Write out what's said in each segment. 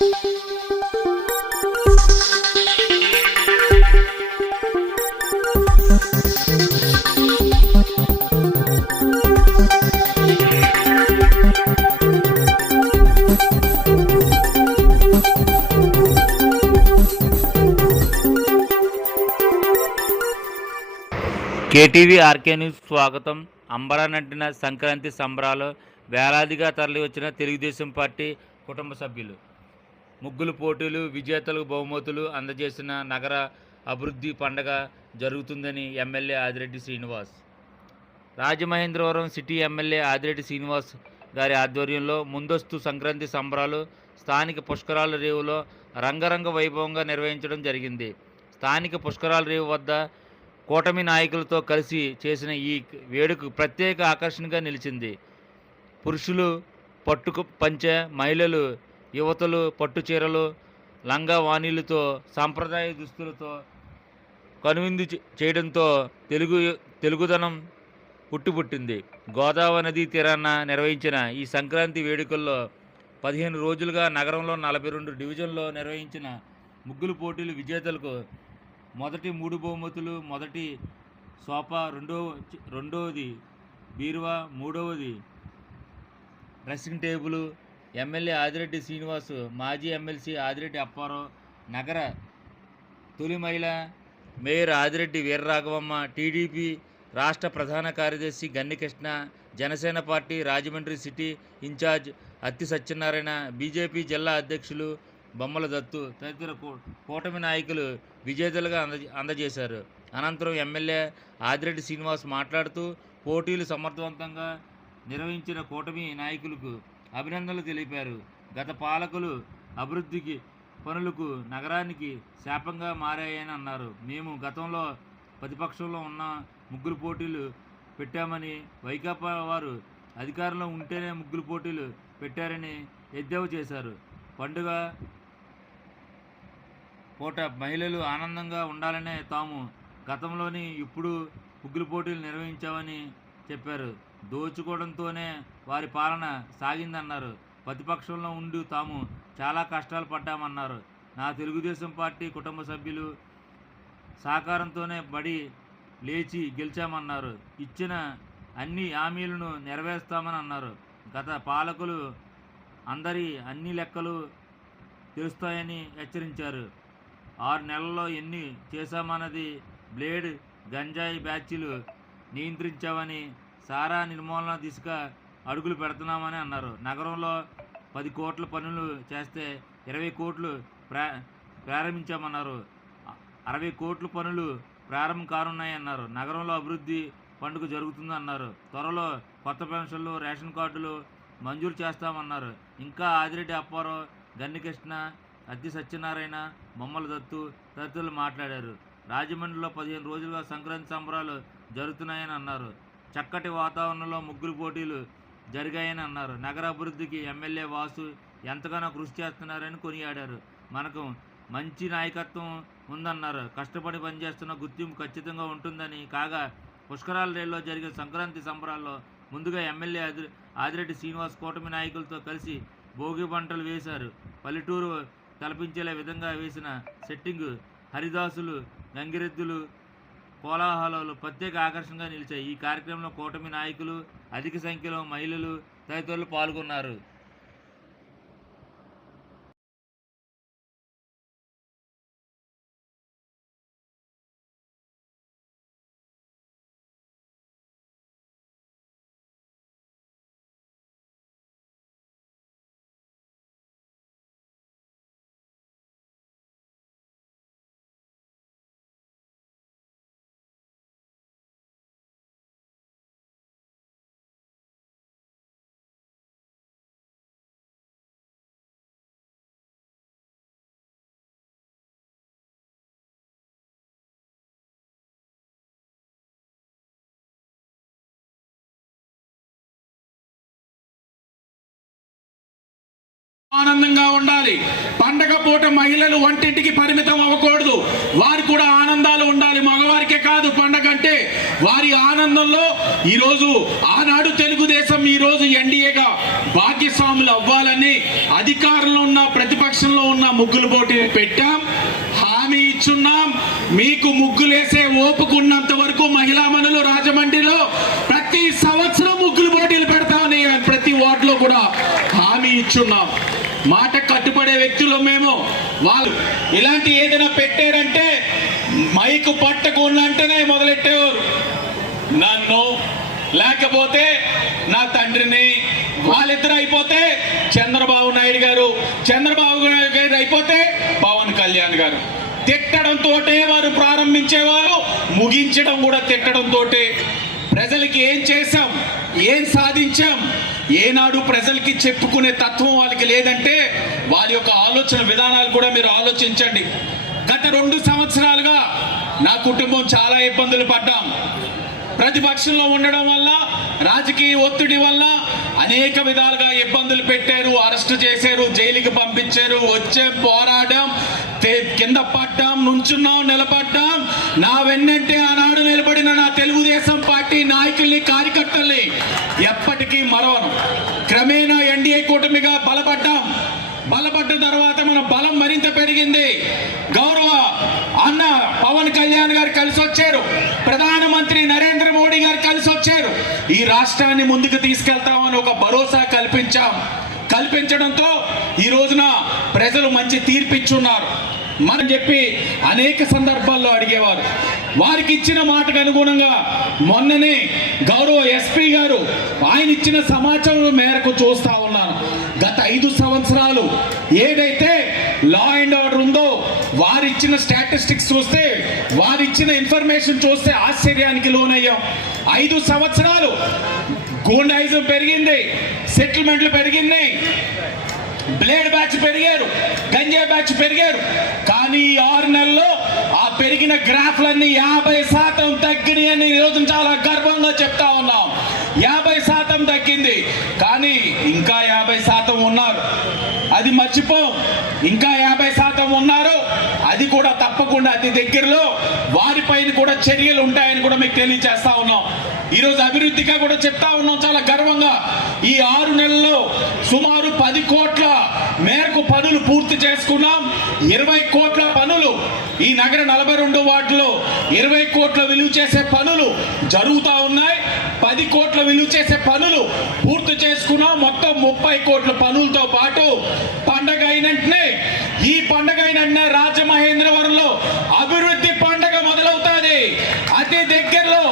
KTV RK news స్వాగతం. అంబరానంటిన సంక్రాంతి సంబరాలు వేలాదిగా తరలివచ్చిన తెలుగుదేశం పార్టీ కుటుంబ సభ్యులు. ముగ్గులు పోటీలు విజేతలకు బహుమతులు అందజేసిన నగర అభివృద్ధి పండగ జరుగుతుందని MLA Adireddy Srinivas. Rajamahendravaram city MLA Adireddy Srinivas గారి ఆధ్వర్యంలో ముందస్తు సంక్రాంతి సంబరాలు స్థానిక పుష్కరాల రేవులో రంగరంగ వైభవంగా నిర్వహించడం జరిగింది. స్థానిక పుష్కరాల రేవు వద్ద కూటమి నాయకులతో కలిసి చేసిన ఈ వేడుక ప్రత్యేక ఆకర్షణగా నిలిచింది. పురుషులు పట్టుకు పంచే మహిళలు యువతలు పట్టు చీరలు లంగా వాణీలతో సాంప్రదాయ దుస్తులతో కనువిందు చేయడంతో తెలుగు తెలుగుదనం పుట్టుపుట్టింది. గోదావరి నదీ తీరాన నిర్వహించిన ఈ సంక్రాంతి వేడుకల్లో పదిహేను రోజులుగా నగరంలో నలభై రెండు డివిజన్లో నిర్వహించిన ముగ్గులు పోటీలు విజేతలకు మొదటి మూడు బహుమతులు మొదటి సోఫా రెండో రెండవది బీరువా మూడవది dressing table MLA Adireddy Srinivas మాజీ ఎమ్మెల్సీ ఆదిరెడ్డి అప్పారావు నగర తొలి మహిళ మేయర్ ఆదిరెడ్డి వీరరాఘవమ్మ టీడీపీ రాష్ట్ర ప్రధాన కార్యదర్శి Ganni Krishna Janasena party Rajahmundry city in-charge Atti Satyanarayana BJP జిల్లా అధ్యక్షులు బొమ్మల దత్తు తదితర కూటమి నాయకులు విజేతలుగా అంద అందజేశారు. అనంతరం ఎమ్మెల్యే ఆదిరెడ్డి శ్రీనివాస్ మాట్లాడుతూ పోటీలు సమర్థవంతంగా నిర్వహించిన కూటమి నాయకులకు అభినందనలు తెలిపారు. గత పాలకులు అభివృద్ధికి పనులకు నగరానికి శాపంగా మారాయని అన్నారు. మేము గతంలో ప్రతిపక్షంలో ఉన్న ముగ్గురు పోటీలు పెట్టామని వైకాపా వారు అధికారంలో ఉంటేనే ముగ్గురు పోటీలు పెట్టారని ఎద్దేవా చేశారు. పండుగ పూట మహిళలు ఆనందంగా ఉండాలనే తాము గతంలోని ఇప్పుడు ముగ్గురు పోటీలు నిర్వహించామని చెప్పారు. దోచుకోవడంతోనే వారి పాలన సాగిందన్నారు. ప్రతిపక్షంలో ఉండి తాము చాలా కష్టాలు పడ్డామన్నారు. నా తెలుగుదేశం పార్టీ కుటుంబ సభ్యులు సహకారంతోనే బడి లేచి గెలిచామన్నారు. ఇచ్చిన అన్ని హామీలను నెరవేరుస్తామని అన్నారు. గత పాలకులు అందరి అన్ని లెక్కలు తెలుస్తాయని హెచ్చరించారు. ఆరు నెలల్లో ఎన్ని చేశామన్నది బ్లేడ్ గంజాయి బ్యాచ్లు నియంత్రించామని సారా నిర్మూలన దిశగా అడుగులు పెడుతున్నామని అన్నారు. నగరంలో పది కోట్ల పనులు చేస్తే ఇరవై కోట్లు ప్రా ప్రారంభించామన్నారు. అరవై కోట్ల పనులు ప్రారంభం కానున్నాయన్నారు నగరంలో అభివృద్ధి పండుగ జరుగుతుందన్నారు త్వరలో కొత్త పెన్షన్లు రేషన్ కార్డులు మంజూరు చేస్తామన్నారు. ఇంకా ఆదిరెడ్డి అప్పారావు గన్నికృష్ణ అద్ది సత్యనారాయణ బొమ్మల దత్తు తదితరులు మాట్లాడారు. రాజమండ్రిలో పదిహేను రోజులుగా సంక్రాంతి సంబరాలు జరుగుతున్నాయని అన్నారు. చక్కటి వాతావరణంలో ముగ్గురు పోటీలు జరిగాయని అన్నారు నగర అభివృద్ధికి ఎమ్మెల్యే వాసు ఎంతగానో కృషి చేస్తున్నారని కొనియాడారు. మనకు మంచి నాయకత్వం ఉందన్నారు. కష్టపడి పనిచేస్తున్న గుర్తింపు ఖచ్చితంగా ఉంటుందని కాగా పుష్కరాల రేల్లో జరిగే సంక్రాంతి సంబరాల్లో ముందుగా ఎమ్మెల్యే ఆది ఆదిరెడ్డి శ్రీనివాస్ కూటమి నాయకులతో కలిసి భోగి పంటలు వేశారు. పల్లెటూరు తలపించేలా విధంగా వేసిన సెట్టింగ్ హరిదాసులు గంగిరెద్దులు కోలాహలాలు ప్రత్యేక ఆకర్షణగా నిలిచాయి. ఈ కార్యక్రమంలో కూటమి నాయకులు అధిక సంఖ్యలో మహిళలు తదితరులు పాల్గొన్నారు. ఆనందంగా ఉండాలి. పండగ పూట మహిళలు వంటింటికి పరిమితం అవ్వకూడదు. వారు కూడా ఆనందాలు ఉండాలి. మగవారికే కాదు పండగ అంటే వారి ఆనందంలో ఈరోజు ఆనాడు తెలుగుదేశం ఈరోజు ఎన్డీఏగా భాగ్యస్వాములు అవ్వాలని అధికారంలో ఉన్న ప్రతిపక్షంలో ఉన్న ముగ్గులు పోటీ పెట్టాం. హామీ ఇచ్చున్నాం. మీకు ముగ్గులేసే ఓపుకున్నంత వరకు మహిళా మనులు రాజమండ్రిలో ప్రతి సంవత్సరం ముగ్గులు పోటీలు పెడతామని ప్రతి వార్డులో కూడా హామీ ఇచ్చున్నాం. మాట కట్టుబడే వ్యక్తులు మేము. వాళ్ళు ఇలాంటి ఏదైనా పెట్టారంటే మైకు పట్టకుండాంటేనే మొదలెట్టేవారు. నన్ను లేకపోతే నా తండ్రిని వాళ్ళిద్దరు అయిపోతే చంద్రబాబు నాయుడు గారు చంద్రబాబు నాయుడు గారు అయిపోతే పవన్ కళ్యాణ్ గారు. తిట్టడంతో వారు ప్రారంభించేవారు ముగించడం కూడా తిట్టడంతో ప్రజలకి ఏం చేశాం? ఏం సాధించాం? ఏనాడు ప్రజలకి చెప్పుకునే తత్వం వాళ్ళకి లేదంటే వారి యొక్క ఆలోచన విధానాలు కూడా మీరు ఆలోచించండి. గత రెండు సంవత్సరాలుగా నా కుటుంబం చాలా ఇబ్బందులు పడ్డాం. ప్రతిపక్షంలో ఉండడం వల్ల రాజకీయ ఒత్తిడి వల్ల అనేక విధాలుగా ఇబ్బందులు పెట్టారు అరెస్ట్ చేశారు జైలుకి పంపించారు వచ్చే పోరాటం కింద పడ్డాం నుంచున్నాం నిలబడ్డాం. నా వెన్నంటే ఆనాడు నిలబడిన నా తెలుగుదేశం పార్టీ నాయకుల్ని కార్యక్రమం పెరిగింది. గౌరవ అన్న పవన్ కళ్యాణ్ గారు కలిసి వచ్చారు ప్రధానమంత్రి నరేంద్ర మోడీ గారు కలిసి వచ్చారు ఈ రాష్ట్రాన్ని ముందుకు తీసుకెళ్తామని ఒక భరోసా కల్పించాం. కల్పించడంతో ఈ రోజున ప్రజలు మంచి తీర్పిచ్చున్నారు. మనం చెప్పి అనేక సందర్భాల్లో అడిగేవారు. వారికి ఇచ్చిన మాటకు అనుగుణంగా మొన్ననే గౌరవ ఎస్పీ గారు ఆయన ఇచ్చిన సమాచారం మేరకు చూస్తా ఉన్నాను. గత ఐదు సంవత్సరాలు ఏదైతే లా అండ్ ఆర్డర్ ఉందో వారిచ్చిన స్టాటిస్టిక్స్ చూస్తే వారిచ్చిన ఇన్ఫర్మేషన్ చూస్తే ఆశ్చర్యానికి లోనయ్యాం. ఐదు సంవత్సరాలు గూండాయిజం పెరిగింది సెటిల్మెంట్లు పెరిగింది బ్లేడ్ బ్యాచ్ పెరిగారు గంజా బ్యాచ్ పెరిగారు. కానీ ఈ ఆరు నెలల్లో ఆ పెరిగిన గ్రాఫ్లన్నీ యాభై శాతం తగ్గినాయని ఈరోజు చాలా గర్వంగా చెప్తా ఉన్నాం. యాభై శాతం తగ్గింది. కానీ ఇంకా యాభై శాతం ఉన్నారు. అది మర్చిపో. ఇంకా యాభై శాతం ఉన్నారు. అది కూడా తప్పకుండా అతి దగ్గరలో వారిపైన కూడా చర్యలు ఉంటాయని కూడా మీకు తెలియజేస్తా ఉన్నాం. ఈరోజు అభివృద్ధిగా కూడా చెప్తా ఉన్నాం చాలా గర్వంగా. ఈ ఆరు నెలల్లో సుమారు పది కోట్ల మేరకు పనులు పూర్తి చేసుకున్నాం. ఇరవై కోట్ల పనులు ఈ నగర నలభై రెండు వార్డులో ఇరవై కోట్ల విలువ చేసే పనులు జరుగుతూ ఉన్నాయి. పది కోట్ల విలువ చేసే పనులు పూర్తి చేసుకున్నాం మొత్తం ముప్పై కోట్ల పనులతో పాటు పండగ అయినట్నే ఈ పండగ అయినట్నే రాజమహేంద్రవరంలో అభివృద్ధి పండగ మొదలవుతుంది. అతి దగ్గరలో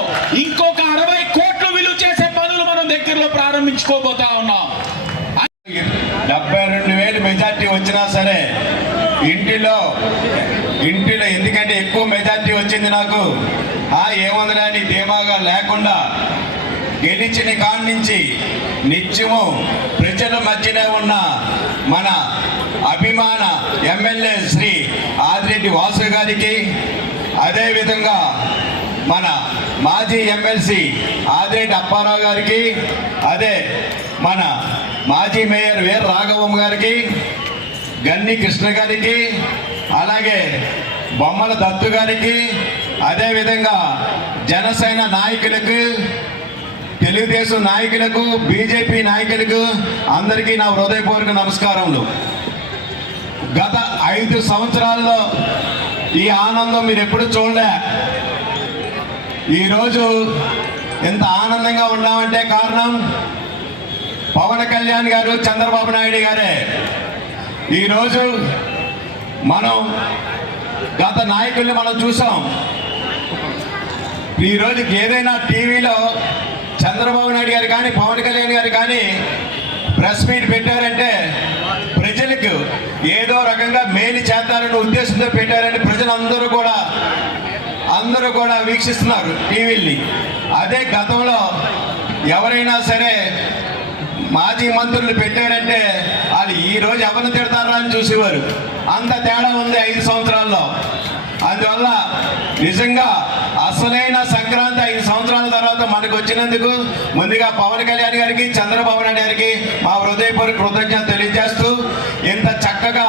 ఇంకొక అరవై కోట్ల విలువ చేసే పనులు మనం దగ్గరలో ప్రారంభించుకోబోతా ఉన్నాం. డెబ్బై రెండు వేలు మెజార్టీ వచ్చినా సరే ఇంటిలో ఇంటిలో ఎందుకంటే ఎక్కువ మెజార్టీ వచ్చింది నాకు. ఆ ఏముందిలే ధీమాగా లేకుండా గెలిచిన కాడి నుంచి నిత్యము ప్రజల మధ్యనే ఉన్న మన అభిమాన ఎమ్మెల్యే శ్రీ ఆదిరెడ్డి వాసు గారికి అదేవిధంగా మన మాజీ ఎమ్మెల్సీ ఆదిరెడ్డి అప్పారావు గారికి అదే మన మాజీ మేయర్ వేర్ రాఘవం గారికి గన్ని కృష్ణ గారికి అలాగే బొమ్మల దత్తు గారికి అదేవిధంగా జనసేన నాయకులకు తెలుగుదేశం నాయకులకు బీజేపీ నాయకులకు అందరికీ నా హృదయపూర్వక నమస్కారములు. గత ఐదు సంవత్సరాల్లో ఈ ఆనందం మీరు ఎప్పుడు చూడలే. ఈరోజు ఎంత ఆనందంగా ఉన్నామంటే కారణం పవన్ కళ్యాణ్ గారు చంద్రబాబు నాయుడు గారే. ఈరోజు మనం గత నాయకుల్ని మనం చూసాం. ఈరోజు ఏదైనా టీవీలో చంద్రబాబు నాయుడు గారు కానీ పవన్ కళ్యాణ్ గారు కానీ ప్రెస్ మీట్ పెట్టారంటే ప్రజలకు ఏదో రకంగా మేలు చేద్దారనే ఉద్దేశంతో పెట్టారంటే ప్రజలందరూ కూడా అందరూ కూడా వీక్షిస్తున్నారు టీవీల్ని. అదే గతంలో ఎవరైనా సరే మాజీ మంత్రులు పెట్టారంటే వాళ్ళు ఈ రోజు ఎవరిని తిడతారా అని చూసేవారు? అంత తేడా ఉంది ఐదు సంవత్సరాల్లో. అందువల్ల నిజంగా అసలైన సంక్రాంతి ఐదు సంవత్సరాల తర్వాత మనకు వచ్చినందుకు ముందుగా పవన్ కళ్యాణ్ గారికి చంద్రబాబు నాయుడు గారికి మా హృదయపూర్వక కృతజ్ఞత తెలియజేస్తూ ఇంత చక్కగా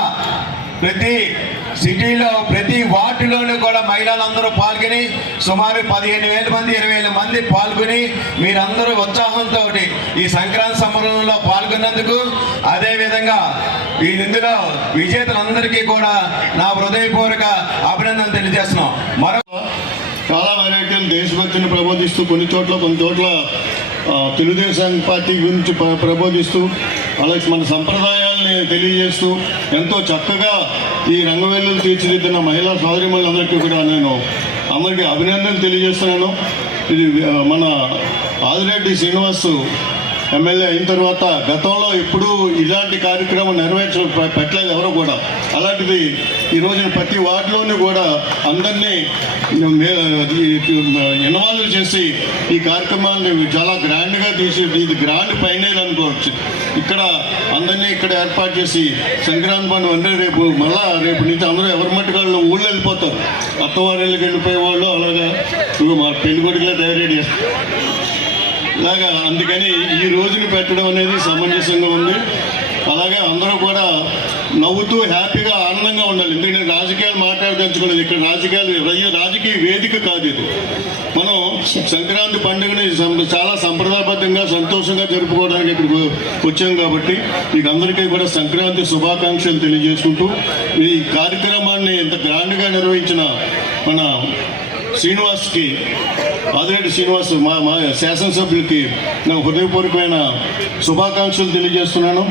ప్రతి సిటీలో ప్రతి వార్డులోనూ కూడా మహిళలందరూ పాల్గొని సుమారు పదిహేను వేల మంది ఇరవై వేల మంది పాల్గొని మీరందరూ ఉత్సాహంతో ఈ సంక్రాంతి సంబరంలో పాల్గొన్నందుకు. అదే విధంగా ఈ ఇందులో విజేతలందరికీ కూడా నా హృదయపూర్వక అభినందన తెలియజేస్తున్నాం. మరో చాలా వెరైటీలు దేశభక్తిని ప్రబోధిస్తూ కొన్ని చోట్ల కొన్ని చోట్ల తెలుగుదేశం పార్టీ గురించి ప్రబోధిస్తూ అలాగే మన సంప్రదాయాల్ని తెలియజేస్తూ ఎంతో చక్కగా ఈ రంగవేలులు తీర్చిదిద్దిన మహిళా సోదరిమణులందరికీ కూడా నేను అందరికీ అభినందనలు తెలియజేస్తున్నాను. ఇది మన ఆదిరెడ్డి శ్రీనివాస్ ఎమ్మెల్యే అయిన తర్వాత గతంలో ఎప్పుడూ ఇలాంటి కార్యక్రమం నెరవేర్చ పెట్టలేదు ఎవరు కూడా. అలాంటిది ఈ రోజున ప్రతి వార్డులోనూ కూడా అందరినీ ఇన్వాల్వ్ చేసి ఈ కార్యక్రమాన్ని చాలా గ్రాండ్గా తీసి ఇది గ్రాండ్ పైనే అనుకోవచ్చు. ఇక్కడ అందరినీ ఇక్కడ ఏర్పాటు చేసి సంక్రాంతి పండుగ అంటే రేపు మళ్ళా రేపు నుంచి అందరూ ఎవరి మట్టి వాళ్ళు ఊళ్ళో వెళ్ళిపోతారు. అత్తవారిళ్ళకి వెళ్ళిపోయే వాళ్ళు అలాగా మా పెళ్ళి కొడుకులే తయారు చేస్తారు ఇలాగా అందుకని ఈ రోజుని పెట్టడం అనేది సమంజసంగా ఉంది. అలాగే అందరూ కూడా నవ్వుతూ హ్యాపీగా ఆనందంగా ఉండాలి. ఎందుకంటే రాజకీయాలు మాట్లాడదలుచుకోలేదు ఇక్కడ రాజకీయాలు రాజకీయ వేదిక కాదు ఇది. మనం సంక్రాంతి పండుగని చాలా సంప్రదాయబద్ధంగా సంతోషంగా జరుపుకోవడానికి ఇక్కడికి వచ్చాం కాబట్టి మీకు అందరికీ కూడా సంక్రాంతి శుభాకాంక్షలు తెలియజేసుకుంటూ ఈ కార్యక్రమాన్ని ఇంత గ్రాండ్గా నిర్వహించిన మన శ్రీనివాస్కి ఆదిరెడ్డి శ్రీనివాస్ మా మా శాసనసభ్యులకి నా హృదయపూర్వకమైన శుభాకాంక్షలు తెలియజేస్తున్నాను.